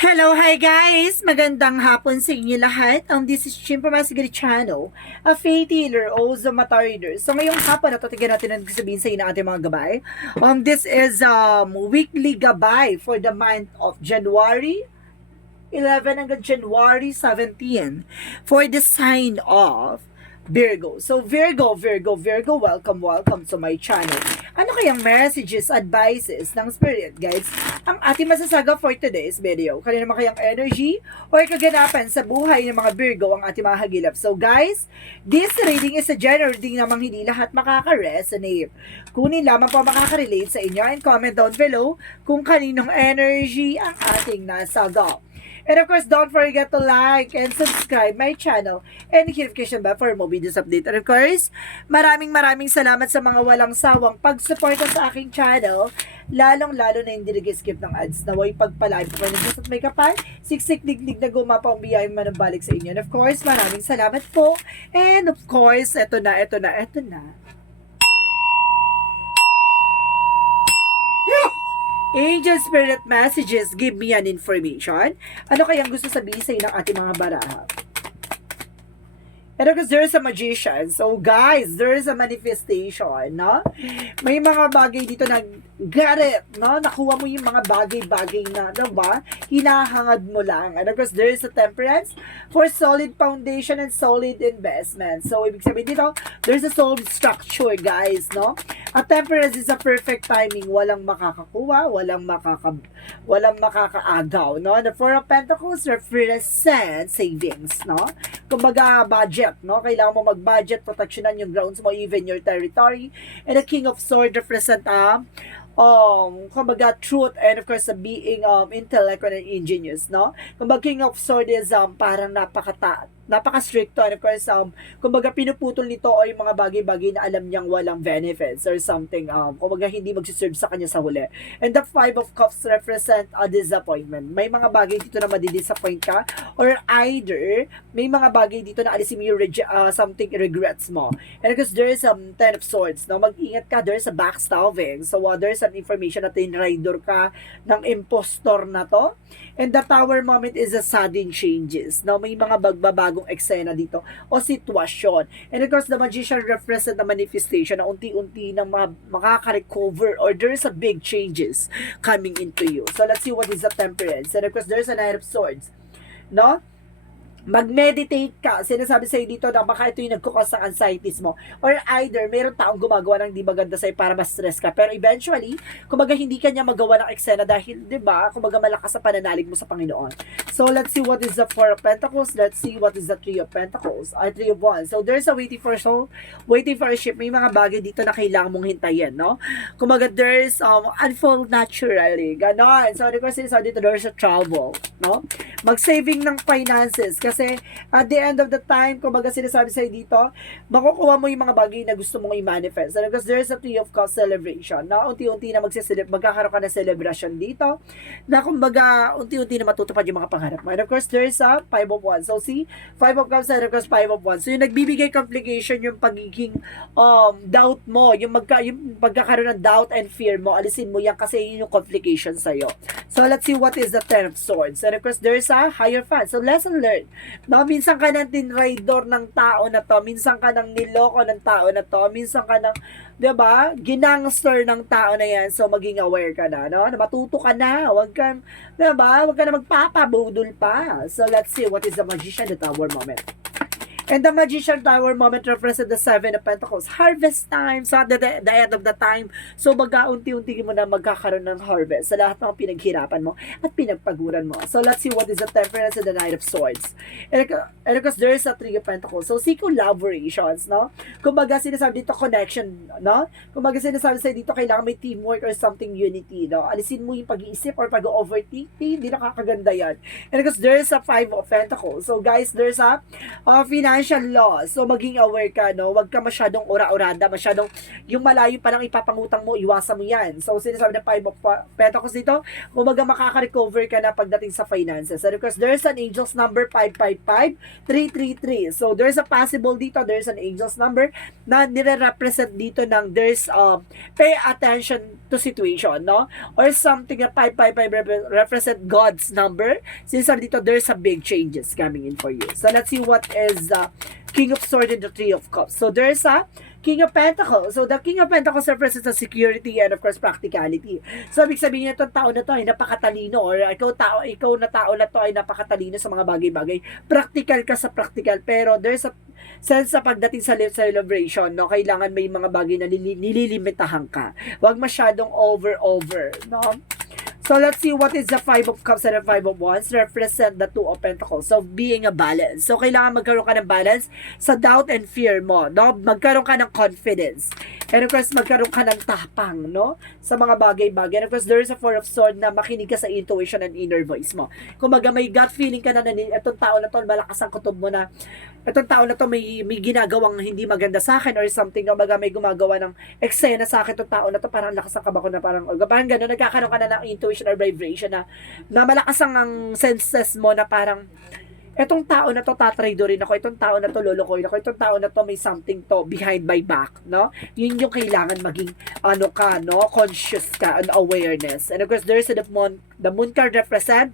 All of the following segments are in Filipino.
Hello, hi guys! Magandang hapon sa inyo lahat. This is Chimpa Masigari Channel, a faith healer o Zomata reader. So ngayong hapon, natatigan natin ang sabihin sa inyo ng ating mga gabay. This is weekly gabay for the month of January 11 hanggang January 17 for the sign of Virgo. So Virgo, welcome to my channel. Ano kayang messages, advices ng Spirit Guides ang ating masasaga for today's video? Kanina naman kayang energy or kaganapan sa buhay ng mga Virgo ang ating mahagilap. So guys, this reading is a general reading namang hindi lahat makaka-resonate. Kunin lamang po makaka-relate sa inyo and comment down below kung kaninong energy ang ating nasaga. And of course, don't forget to like and subscribe my channel and notification bell for more videos update. And of course, maraming salamat sa mga walang sawang pagsuporta sa aking channel, lalong-lalo na hindi nag-skip ng ads. Naway pagpalain po kayo ng Diyos at may kapal, siksik digdig na gumapa ang biyayang manambalik sa inyo. And of course, maraming salamat po. And of course, eto na. Angel Spirit Messages, give me an information. Ano kayang gusto sabihin sa inyo ng ating mga baraha? And because there's a magician. So guys, there's a manifestation, no? May mga bagay dito na got it, no? Nakuha mo yung mga bagay-bagay na, no ba? Hinahangad mo lang. And of course, there's a temperance for solid foundation and solid investment. So, ibig sabihin dito, there's a solid structure, guys, no? A temperance is a perfect timing. Walang makakakuha, walang makakaagaw, no? The Four of Pentacles represent savings, no? Kumbaga, budget, no? Kailangan mo mag-budget, proteksyonan yung grounds mo, even your territory. And the King of Swords represent kumbaga truth and of course being intellectual and ingenious, no? Kumbaga King of Swords is parang napaka-stricto and of course kumbaga pinuputol nito o yung mga bagay-bagay na alam niyang walang benefits or something, kumbaga hindi magsiserve sa kanya sa huli. And the Five of Cups represent a disappointment. May mga bagay dito na madidisappoint ka or either may mga bagay dito na alisin mo yung something regrets mo. And because there is Ten of Swords, no? Mag-ingat ka, there is a backstabbing. So there's an information na tinraidor ka ng impostor na to. And the Tower moment is a sudden changes, no? May mga bagbabagong eksena dito o sitwasyon. And of course, the Magician represent the manifestation na unti-unti na makaka-recover or there is a big changes coming into you. So let's see what is the Temperance. And of course, there's a Knight of Swords, no? Mag-meditate ka. Sinasabi sa'yo dito na baka ito yung nagkukos sa anxieties mo. Or either, meron taong gumagawa ng di maganda sa'yo para ma-stress ka. Pero eventually, kumbaga hindi ka niya magawa ng eksena dahil, di ba, kumbaga malakas sa pananalig mo sa Panginoon. So, let's see what is the Four of Pentacles. Let's see what is the Three of Pentacles. Three of Wands. So, there's a waiting for a ship. May mga bagay dito na kailangan mong hintayin, no? Kumbaga, there's unfold naturally. Ganon. So, of course, dito, there's a trouble, no? Mag-saving ng finances. Kasi at the end of the time, kumbaga sinasabi sa'yo dito, makukuha mo yung mga bagay na gusto mong i-manifest. And because there's a Three of Cups celebration, na unti-unti na magkakaroon ka na celebration dito, na kumbaga unti-unti na matutupad yung mga pangarap mo. And of course, there's a Five of Wands. So see, Five of Cups and of course Five of Wands. So yung nagbibigay complication, yung pagiging doubt mo, yung pagkakaroon ng doubt and fear mo, alisin mo yan kasi yun yung complication sa'yo. So let's see what is the Ten of Swords. And of course, there's a Hierophant. So lesson learned. No, minsan ka nang tinraidor ng tao na to, minsan ka nang niloko ng tao na to, minsan ka nang, 'di ba, ginangster ng tao na yan. So maging aware ka na, no? Na matuto ka na, wag ka, 'di ba? Wag ka na magpapabudol pa. So let's see what is the Magician, the Tower moment. And the Magician Tower moment represents the Seven of Pentacles. Harvest time. So, at the end of the time, so unti-unti mo na magkakaroon ng harvest sa lahat ng pinaghirapan mo at pinagpaguran mo. So, let's see what is the Temperance and the Knight of Swords. And because there is a Three of Pentacles. So, see collaborations, no? Kumbaga, sinasabi dito, connection, no? Kumbaga, sinasabi sa dito, kailangan may teamwork or something unity, no? Alisin mo yung pag-iisip or pag-overthinking, hindi nakakaganda yan. And because there is a Five of Pentacles. So, guys, there's a financial financial loss. So, maging aware ka, no? Huwag ka masyadong ura-urada, masyadong yung malayo pa lang ipapangutang mo, iwasan mo yan. So, sinasabi ng 5 of Pentacles dito, kumbaga makaka-recover ka na pagdating sa finances. And of course, there's an angel's number 555-333. So, there's a possible dito, there's an angel's number na nire-represent dito ng there's pay attention to situation, no? Or something na 555 represent God's number. Sinasabi dito, there's a big changes coming in for you. So, let's see what is King of Swords and the Three of Cups. So, there's a King of Pentacles. So, the King of Pentacles represents the security and of course, practicality. So, ibig sabihin niya, itong tao na to ay napakatalino or ikaw na tao na to ay napakatalino sa mga bagay-bagay. Practical ka sa practical, pero there's a sense sa pagdating sa celebration, no? Kailangan may mga bagay na nililimitahan ka. Huwag masyadong over, no? So, let's see what is the 5 of Cups and the 5 of Wands represent the 2 of Pentacles. So, being a balance. So, kailangan magkaroon ka ng balance sa doubt and fear mo, no? Magkaroon ka ng confidence. And of course, magkaroon ka ng tapang, no? Sa mga bagay-bagay. And of course, there is a 4 of Swords na makinig ka sa intuition and inner voice mo. Kung may gut feeling ka na itong tao na to, malakas ang kutob mo na itong tao na to may ginagawang hindi maganda sa akin or something, no? May gumagawa ng eksena sa akin, itong tao na to, parang lakas ang kabako na parang gano'n, nagkakaroon ka na ng intuition or vibration na malakas ang senses mo na parang etong tao na to tatraidorin ako, itong tao na to lolokohin ako, itong tao na to may something to behind my back, no? Yun yung kailangan maging conscious ka and awareness. And of course, there's the moon card represent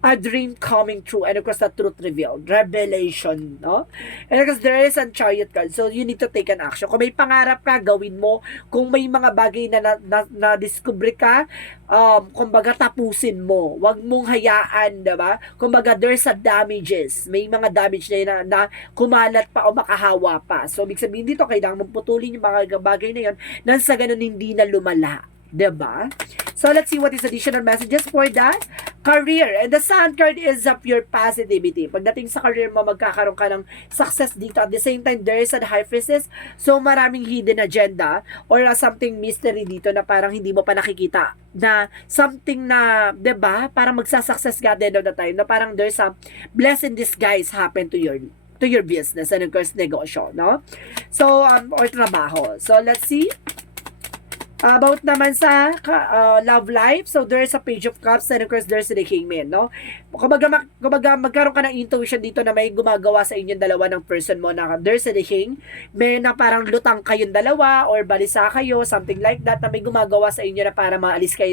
a dream coming true, and of course the truth revealed, revelation, no? And of course there is a chariot card, so you need to take an action. Kung may pangarap ka, gawin mo. Kung may mga bagay na discover ka, kumbaga tapusin mo. Huwag mong hayaan, diba? Kumbaga there's a damages, may mga damage na kumalat pa o makahawa pa. So ibig sabihin dito, kailangan mong putulin yung mga bagay na yun nang sa ganun hindi na lumala. Diba? So, let's see what is additional messages for that career. And the Sun card is of your positivity. Pagdating sa career mo, magkakaroon ka ng success dito. At the same time, there is a high priestess. So, maraming hidden agenda or something mystery dito na parang hindi mo pa nakikita. Na something na, diba? Parang magsasuccess ka at the end of the time. Na parang there's a blessing disguise happen to your business and of course, negosyo, no? So, or trabaho. So, let's see. About naman sa love life, so there's a Page of Cups and of course there's the Hangman, no? Kumbaga magkaroon ka ng intuition dito na may gumagawa sa inyong dalawa ng person mo na there's the Hangman na parang lutang kayong dalawa or balisa kayo, something like that, na may gumagawa sa inyo na para maalis kayo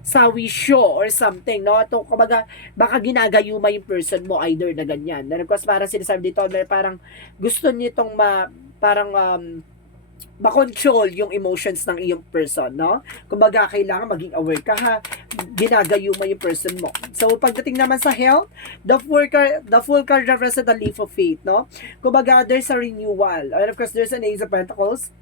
sa wisyo or something, no? Ito, kumbaga baka ginagayuma yung person mo either na ganyan. And of course parang sinasabi dito na parang gusto nitong makontrol yung emotions ng iyong person, no? Kumbaga, kailangan maging aware ka, ha? Ginagayuma yung person mo. So, pagdating naman sa health, the full card represents the leaf of faith, no? Kumbaga, there's a renewal. And of course, there's an Ace of Pentacles.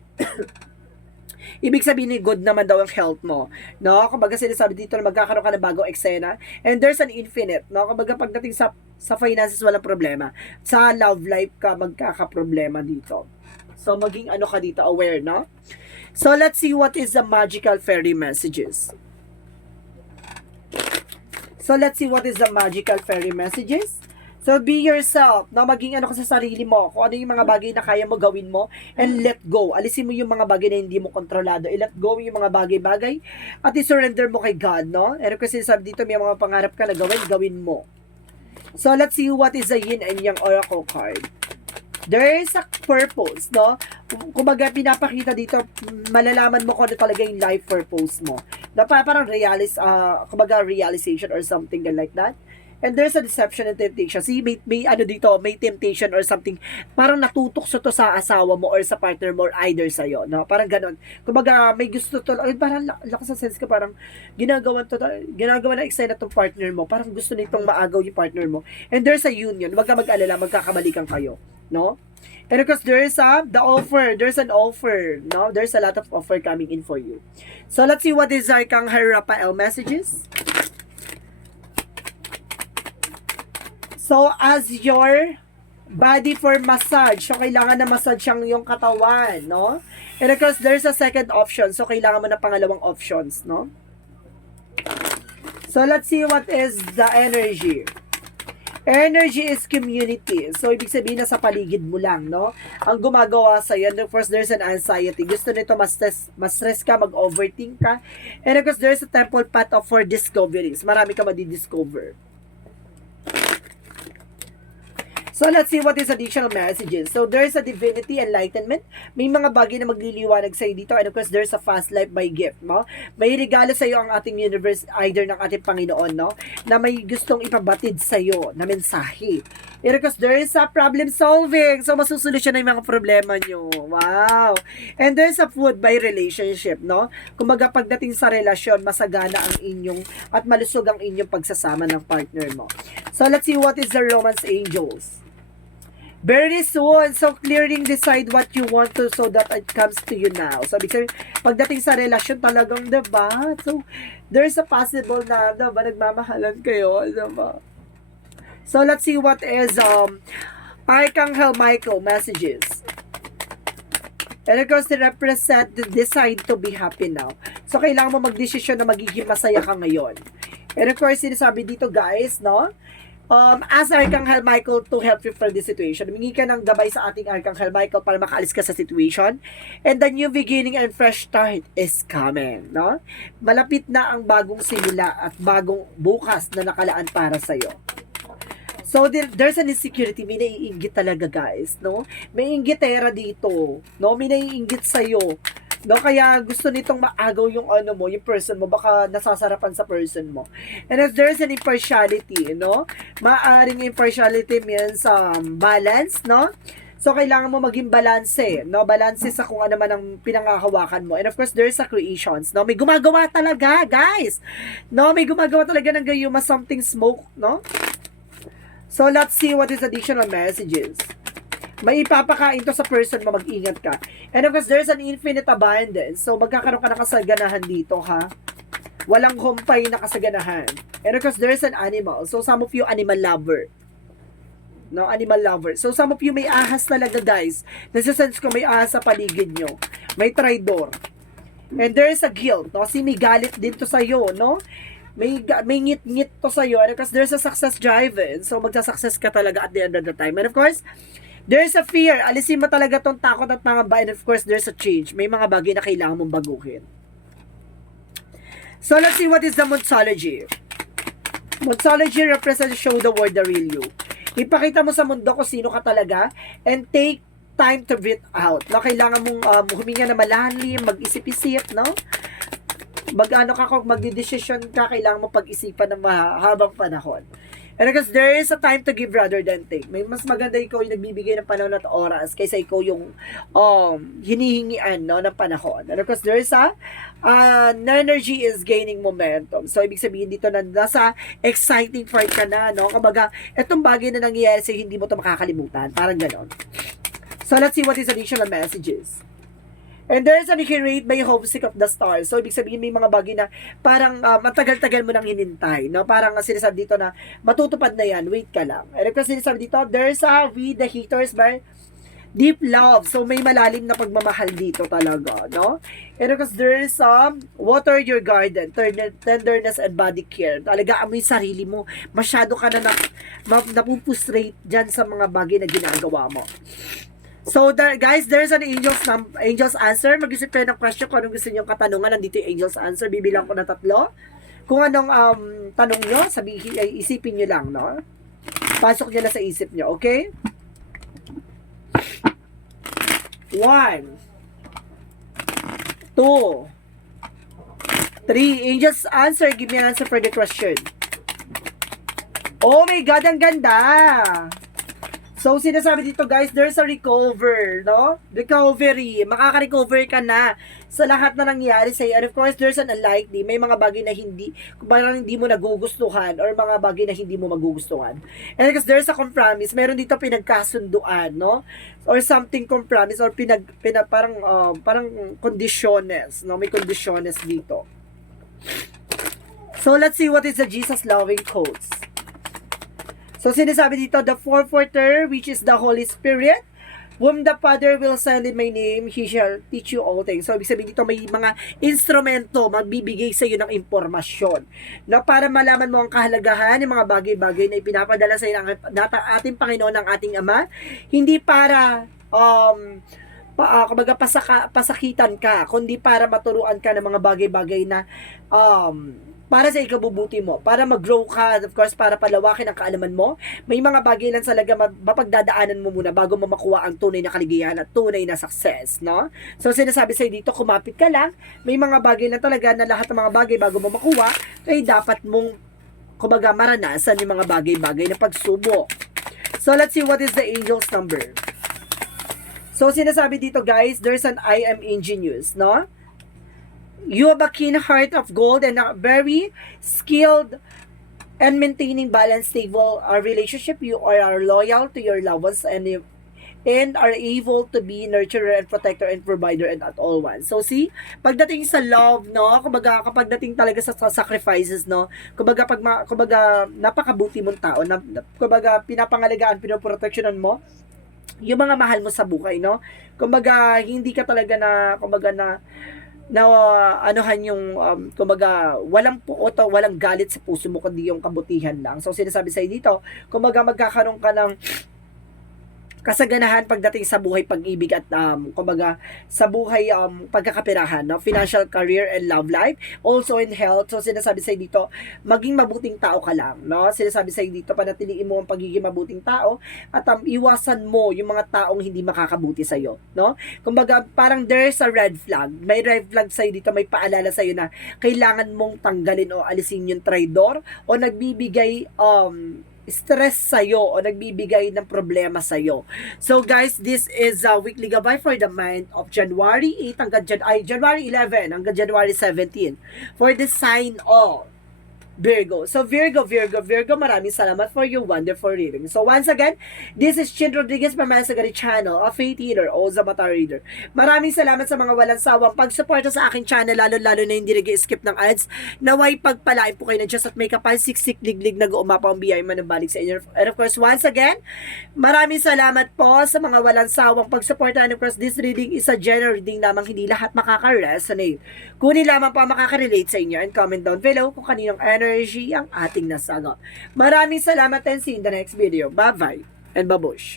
Ibig sabihin ni good naman daw ang health mo, no? Kumbaga, sinasabi dito na magkakaroon ka ng bagong eksena. And there's an infinite, no? Kumbaga, pagdating sa finances, walang problema. Sa love life ka, magkakaproblema dito. So, maging ka dito, aware, no? So, let's see what is the magical fairy messages. So, be yourself, no? Maging ka sa sarili mo. Kung ano yung mga bagay na kaya mo, gawin mo. And let go. Alisin mo yung mga bagay na hindi mo kontrolado. I-let go yung mga bagay-bagay. At i-surrender mo kay God, no? And kasi sabi dito, may mga pangarap ka na gawin mo. So, let's see what is the yin and yang oracle card. There is a purpose, no? Kumbaga, pinapakita dito, malalaman mo kung ano talaga yung life purpose mo. Na parang realization or something like that. And there's a deception and temptation. See, may temptation or something. Parang natutok to sa asawa mo or sa partner mo or either sa'yo, no? Parang ganon. Kumbaga, may gusto to, parang lakas sa sense ka, parang ginagawa na eksena tong partner mo. Parang gusto nitong maagaw yung partner mo. And there's a union. Huwag ka mag-alala, magkakamalikan kayo, no? And of course, there's an offer, no? There's a lot of offer coming in for you. So, let's see what is Arcangel Raphael messages. So, as your body for massage, so kailangan na massage yung katawan, no? And of course, there's a second option. So, kailangan mo na pangalawang options, no? So, let's see what is the energy. Energy is community. So, ibig sabihin na sa paligid mo lang, no? Ang gumagawa sa'yo. And of course, there's an anxiety. Gusto nito mas stress ka, mag-overthink ka. And of course, there's a temple path of for discoveries. Marami ka madidiscover. So, let's see what is additional messages. So, there's a divinity, enlightenment. May mga bagay na magliliwanag sa'yo dito. And of course, there's a fast life by gift, no? May regalo sa'yo ang ating universe, either ng ating Panginoon, no? Na may gustong ipabatid sa'yo na mensahe. And of course, there is a problem solving. So, masusolusyon na yung mga problema nyo. Wow! And there's a food by relationship, no? Kumaga pagdating sa relasyon, masagana ang inyong at malusog ang inyong pagsasama ng partner mo. So, let's see what is the romance angels. Very soon. So, clearing decide what you want to so that it comes to you now. So, ibig sabihin, pagdating sa relasyon talagang, diba? So, there's a possible na, diba, nagmamahalan kayo, diba? So, let's see what is, Archangel Michael messages. And of course, they represent the decide to be happy now. So, kailangan mo magdesisyon na magiging masaya ka ngayon. And of course, sinasabi dito, guys, no? Ask Archangel Michael to help you from this situation. Humingi ka ng gabay sa ating Archangel Michael para makaalis ka sa situation. And the new beginning and fresh start is coming, no? Malapit na ang bagong simula at bagong bukas na nakalaan para sa'yo. So, there's an insecurity. May naiinggit talaga, guys, no? May inggitera dito, no? May naiinggit sa'yo. No, kaya gusto nitong maagaw yung ano mo, yung person mo, baka nasasarapan sa person mo. And if there's an impartiality, no? Maaring impartiality means balance, no? So, kailangan mo maging balanse, no? Balanse sa kung ano man ang pinangahawakan mo. And of course, there's a creations, no? May gumagawa talaga, guys! No, may gumagawa talaga ng gayuma something smoke, no? So, let's see what is additional messages. May ipapakain to sa person mo, mag-ingat ka. And of course, there's an infinite abundance. So, magkakaroon ka ng kasaganahan dito, ha? Walang humpay na kasaganahan. And of course, there's an animal. So, some of you, animal lover. No, animal lover. So, some of you, may ahas talaga, guys. Nasa-sense ko, may ahas sa paligid nyo. May tridor. And there's a guilt, no? Kasi may galit din to sa'yo, no? May ngit-ngit to sa'yo. And of course, there's a success driven. So, magsa-success ka talaga at the end of the time. And of course, there's a fear. Alisin mo talaga tong takot at pangamba. And of course, there's a change. May mga bagay na kailangan mong baguhin. So, let's see what is the Monsology. Monsology represents show the world the real you. Ipakita mo sa mundo kung sino ka talaga and take time to breathe out. No, kailangan mong huminga na malalim, mag-isip-isip, no? Kung magdidesisyon ka, kailangan mo pag-isipan ng mahabang panahon. And because there is a time to give rather than take. May mas maganda ikaw yung nagbibigay ng panahon at oras kaysa ikaw yung hinihingian, no, ng panahon. And of course, there is energy is gaining momentum. So, ibig sabihin dito na nasa exciting part ka na, no? Kumbaga, itong bagay na nangyayari sa'yo, hindi mo ito makakalimutan. Parang ganon. So, let's see what is additional messages. And there's an inherent by homesick of the stars. So, ibig sabihin may mga bagay na parang matagal-tagal mo nang hinintay. No? Parang sinasabi dito na matutupad na yan, wait ka lang. And kasi sinasabi dito, there's a with the haters by deep love. So, may malalim na pagmamahal dito talaga. No? And because there's water your garden, tenderness and body care. Alagaan mo yung sarili mo. Masyado ka na napupustrate dyan sa mga bagay na ginagawa mo. So, guys, there's an angel's answer. Mag-isip kayo ng question kung anong gusto nyo katanungan. Nandito yung angel's answer. Bibilang ko na 3. Kung anong tanong nyo, isipin nyo lang, no? Pasok nyo na sa isip nyo, okay? 1, 2, 3. Angel's answer. Give me an answer for the question. Oh my God, ang ganda! So, sinasabi dito, guys, there's a recover, no? Recovery. Makaka-recover ka na sa lahat na nangyari sa'yo. And of course, there's an unlikely. May mga bagay na parang hindi mo nagugustuhan or mga bagay na hindi mo magugustuhan. And because there's a compromise, meron dito pinagkasunduan, no? Or something compromise or parang conditiones, no? May conditiones dito. So, let's see what is the Jesus loving quotes. So, sinasabi dito, the fourth porter, which is the Holy Spirit, Whom the Father will send in my name, He shall teach you all things. So, ibig sabihin dito, may mga instrumento magbibigay sa iyo ng impormasyon na para malaman mo ang kahalagahan ng mga bagay-bagay na ipinapadala sa iyo ng ating Panginoon, ng ating Ama. Hindi para kumbaga pasakitan ka, kundi para maturuan ka ng mga bagay-bagay na para sa ikabubuti mo, para mag-grow ka, of course, para palawakin ang kaalaman mo. May mga bagay lang talaga mapagdadaanan mo muna bago mo makuha ang tunay na kaligayahan at tunay na success, no? So, sinasabi sa'yo dito, kumapit ka lang. May mga bagay na talaga na lahat ng mga bagay bago mo makuha, ay dapat mong, kumbaga, maranasan yung mga bagay-bagay na pagsubok. So, let's see what is the angel's number. So, sinasabi dito, guys, there's an I am ingenious, no? You have a keen heart of gold and a very skilled and maintaining balanced, stable relationship. You are loyal to your loved ones and are able to be nurturer and protector and provider and at all once. So see, pagdating sa love, no, kumbaga kapag dating talaga sa sacrifices, no, kumbaga napakabuti mong tao, kumbaga pinapangalagaan, pinoproteksyonan mo yung mga mahal mo sa buhay, no? Kumbaga hindi ka talaga na anuhan yung kumbaga walang puot o walang galit sa puso mo kundi yung kabutihan lang. So sinasabi sa dito, kumbaga magkakaroon ka ng kasaganahan pagdating sa buhay pag-ibig at kumbaga sa buhay pagkakapirahan, no? Financial, career, and love life. Also in health. So sinasabi sa dito, maging mabuting tao ka lang, no? Sinasabi sa dito, panatiliin mo ang pagiging mabuting tao at iwasan mo yung mga taong hindi makakabuti sa iyo, no? Kumbaga parang there's a red flag. May red flag sa dito, may paalala sa iyo na kailangan mong tanggalin o alisin yung traidor o nagbibigay stress sa'yo o nagbibigay ng problema sa'yo. So guys, this is a weekly gabay for the month of January 8 hanggang January 11 hanggang January 17 for the sign of Virgo. So Virgo, maraming salamat for your wonderful reading. So once again, this is Chin Rodriguez from my Sagari channel, a faith healer o Zamata reader. Maraming salamat sa mga walang sawang pagsuporta sa aking channel, lalo na hindi nag-skip ng ads. Naway pagpalain po kayo na Diyos at may kapal siksik liglig nag-uumapa ang biyay manubalik sa inyo. And of course, once again, maraming salamat po sa mga walang sawang pagsuporta. And of course, this reading is a general reading lamang, hindi lahat makaka-resonate. Kunin lamang po makaka-relate sa inyo and comment down below kung kaninong energy ang ating nasagap. Maraming salamat and see you in the next video. Bye-bye and babush!